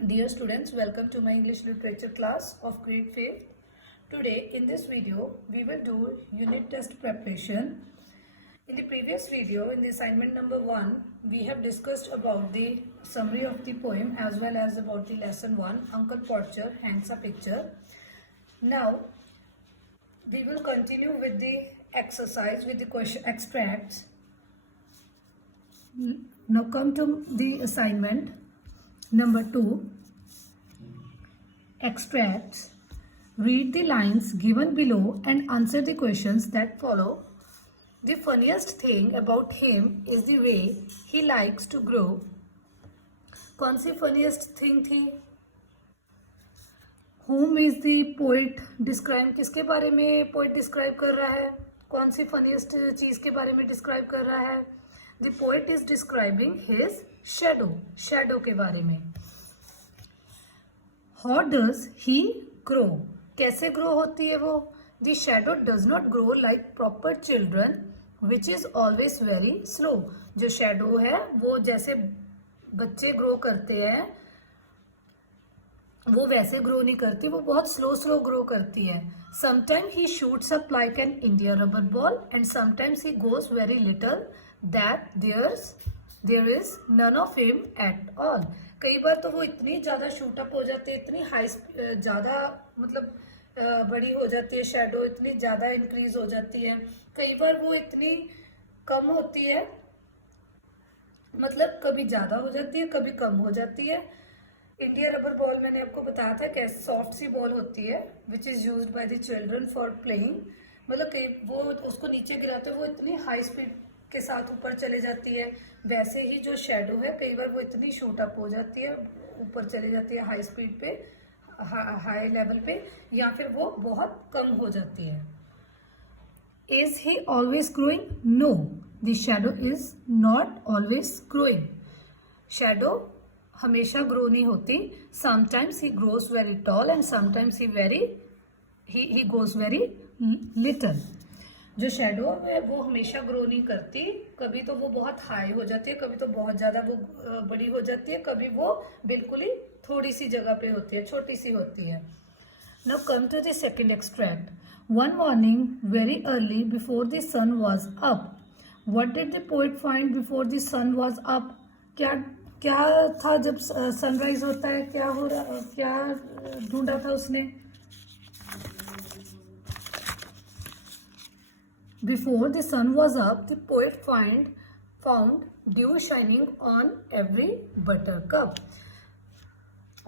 Dear students, welcome to my English literature class of grade 5th. Today in this video we will do unit test preparation. In the previous video, in the assignment number 1, we have discussed about the summary of the poem as well as about the lesson 1, Uncle Porcher Hangs a Picture. Now we will continue with the exercise with the question extracts. Now come to the assignment number 2, extracts. Read the lines given below and answer the questions that follow. The funniest thing about him is the way he likes to grow. कौन सी funniest thing थी? Whom is the poet describe? किसके बारे में poet describe कर रहा है? कौन सी funniest चीज के बारे में describe कर रहा है? The poet is describing his shadow. Shadow के बारे में. How does he grow? कैसे grow होती है वो? The shadow does not grow like proper children, which is always very slow. जो shadow है वो जैसे बच्चे grow करते हैं वो वैसे grow नहीं करती, वो बहुत slow grow करती है. Sometimes he shoots up like an India rubber ball and sometimes he goes very little that there is none of him at all. कई बार तो वो इतनी ज़्यादा शूट अप हो जाती है, इतनी हाई ज़्यादा मतलब बड़ी हो जाती है, शेडो इतनी ज़्यादा इंक्रीज हो जाती है. कई बार वो इतनी कम होती है, मतलब कभी ज़्यादा हो जाती है कभी कम हो जाती है. इंडिया रबर बॉल मैंने आपको बताया था कि सॉफ्ट सी बॉल होती है which is used by the children for playing. मतलब कई वो उसको नीचे गिराते वो इतनी हाई स्पीड के साथ ऊपर चले जाती है. वैसे ही जो शेडो है कई बार वो इतनी शूट अप हो जाती है, ऊपर चली जाती है हाई स्पीड पे, हाई लेवल पे, या फिर वो बहुत कम हो जाती है. Is he always growing? No, the shadow is not always growing. Shadow हमेशा ग्रो नहीं होती. Sometimes he grows very tall and sometimes he goes very little. जो शेडो है वो हमेशा ग्रो नहीं करती, कभी तो वो बहुत हाई हो जाती है, कभी तो बहुत ज़्यादा वो बड़ी हो जाती है, कभी वो बिल्कुल ही थोड़ी सी जगह पे होती है, छोटी सी होती है. Now come to the second extract. One morning very early before the sun was up. What did the poet find before the sun was up? क्या क्या था जब सनराइज होता है, क्या ढूंढा था उसने? Before the sun was up, the poet found dew shining on every buttercup.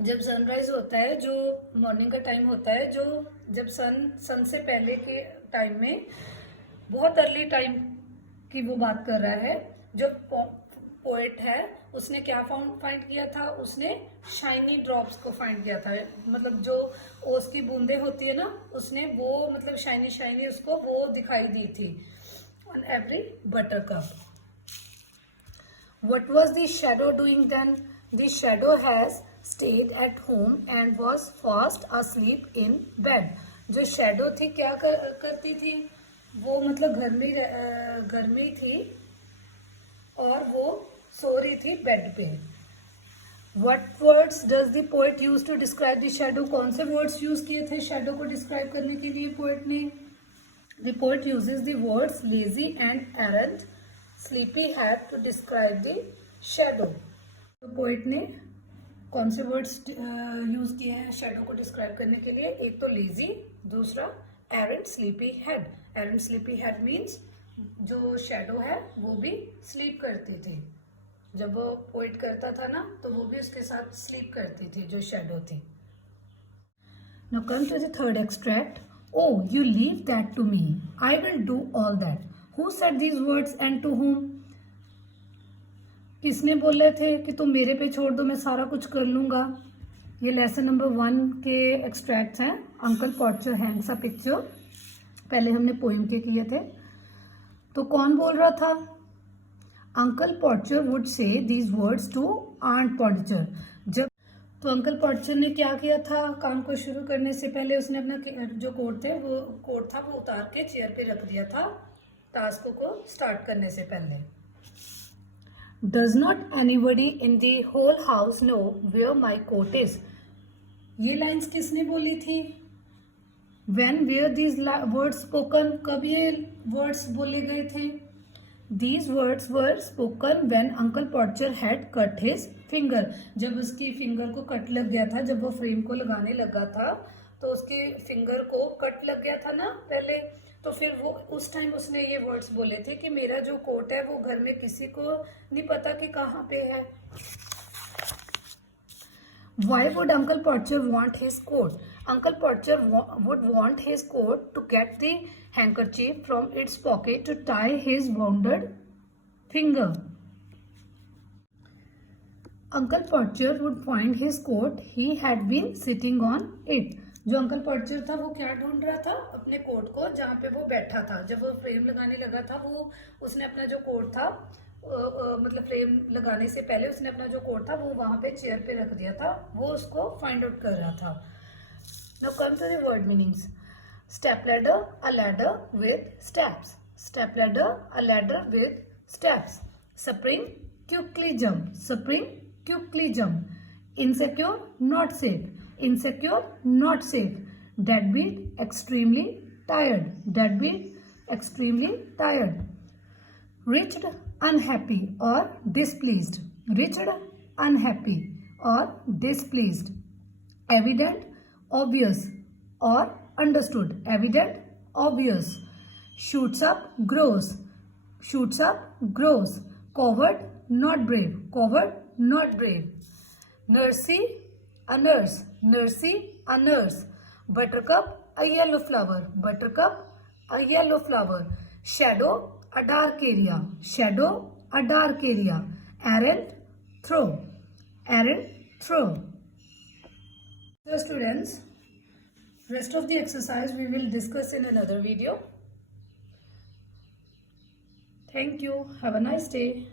जब सनराइज होता है, जो मॉर्निंग का टाइम होता है, जो जब सन से पहले के टाइम में, बहुत अर्ली टाइम की वो बात कर रहा है. जो पोएट है उसने क्या फाइंड किया था? उसने शाइनी ड्रॉप्स को फाइंड किया था. मतलब जो ओस की बूंदे होती है ना, उसने वो मतलब शाइनी उसको वो दिखाई दी थी on every buttercup. What was the shadow doing then? The shadow has stayed at home and was fast asleep in bed. जो शैडो थी क्या करती थी? वो मतलब घर में ही थी और वो सो रही थी बेड पे. What words does the poet use to describe the shadow? कौन से words यूज किए थे शेडो को डिस्क्राइब करने के लिए पोएट ने? The poet uses the words lazy and errant, sleepyhead to describe the shadow. तो पोएट ने कौन से वर्ड्स यूज किए हैं शेडो को डिस्क्राइब करने के लिए? एक तो लेजी, दूसरा arrant sleepy head. Arrant sleepy head means जो शेडो है वो भी स्लीप करती थी. जब वो पोइट करता था ना तो वो भी उसके साथ स्लीप करती थी जो शेडो थी. Now come to the third extract. Oh you leave that to me, I will do all that. Who said these words and to whom? किसने बोले थे कि तुम मेरे पे छोड़ दो, मैं सारा कुछ कर लूंगा. ये लेसन नंबर 1 के एक्सट्रैक्ट्स हैं. अंकल पोर्चर हैंग्स अ पिक्चर पहले हमने पोइम के किए थे. तो कौन बोल रहा था? Uncle Porcher would say these words to aunt Porcher. जब तो अंकल पोर्चर ने क्या किया था? काम को शुरू करने से पहले उसने अपना जो कोट था वो उतार के चेयर पे रख दिया था टास्क को स्टार्ट करने से पहले. Does not anybody in the whole house know where my coat is? ये लाइन्स किसने बोली थी? When were these words spoken? कब ये words बोले गए थे? These words were spoken when Uncle Porcher had cut his finger. जब उसकी फिंगर को कट लग गया था, जब वो फ्रेम को लगाने लगा था, तो उसके फिंगर को कट लग गया था ना पहले, तो फिर वो उस टाइम उसने ये वर्ड्स बोले थे कि मेरा जो कोट है वो घर में किसी को नहीं पता कि कहाँ पे है. Why would Uncle Porcher want his coat? Uncle Porcher would want his coat to get the handkerchief from its pocket to tie his wounded finger. Uncle Porcher would find his coat. He had been sitting on it. जो uncle percher था वो क्या ढूंढ रहा था? अपने coat को, जहाँ पे वो बैठा था. जब वो फ्रेम लगाने लगा था, वो उसने अपना जो कोट था, मतलब फ्रेम लगाने से पहले उसने अपना जो कोट था वो वहां पे चेयर पे रख दिया था. वो उसको फाइंड आउट कर रहा था. Now come to the word meanings. Step ladder, a ladder with steps. Step ladder, a ladder with steps. Spring, quickly jump. Spring, quickly jump. Insecure, not safe. Insecure, not safe. Deadbeat, extremely tired. Deadbeat, extremely tired. Wretched, unhappy or displeased. Wretched, unhappy or displeased. Evident, obvious or understood. Evident, obvious. Shoots up, grows. Shoots up, grows. Coward, not brave. Coward, not brave. Nursey, a nurse. Nursey, a nurse. Buttercup, a yellow flower. Buttercup, a yellow flower. Shadow, a dark area. Shadow, a dark area. Errant, throw. Errant, throw. So students, rest of the exercise we will discuss in another video. Thank you. Have a nice day.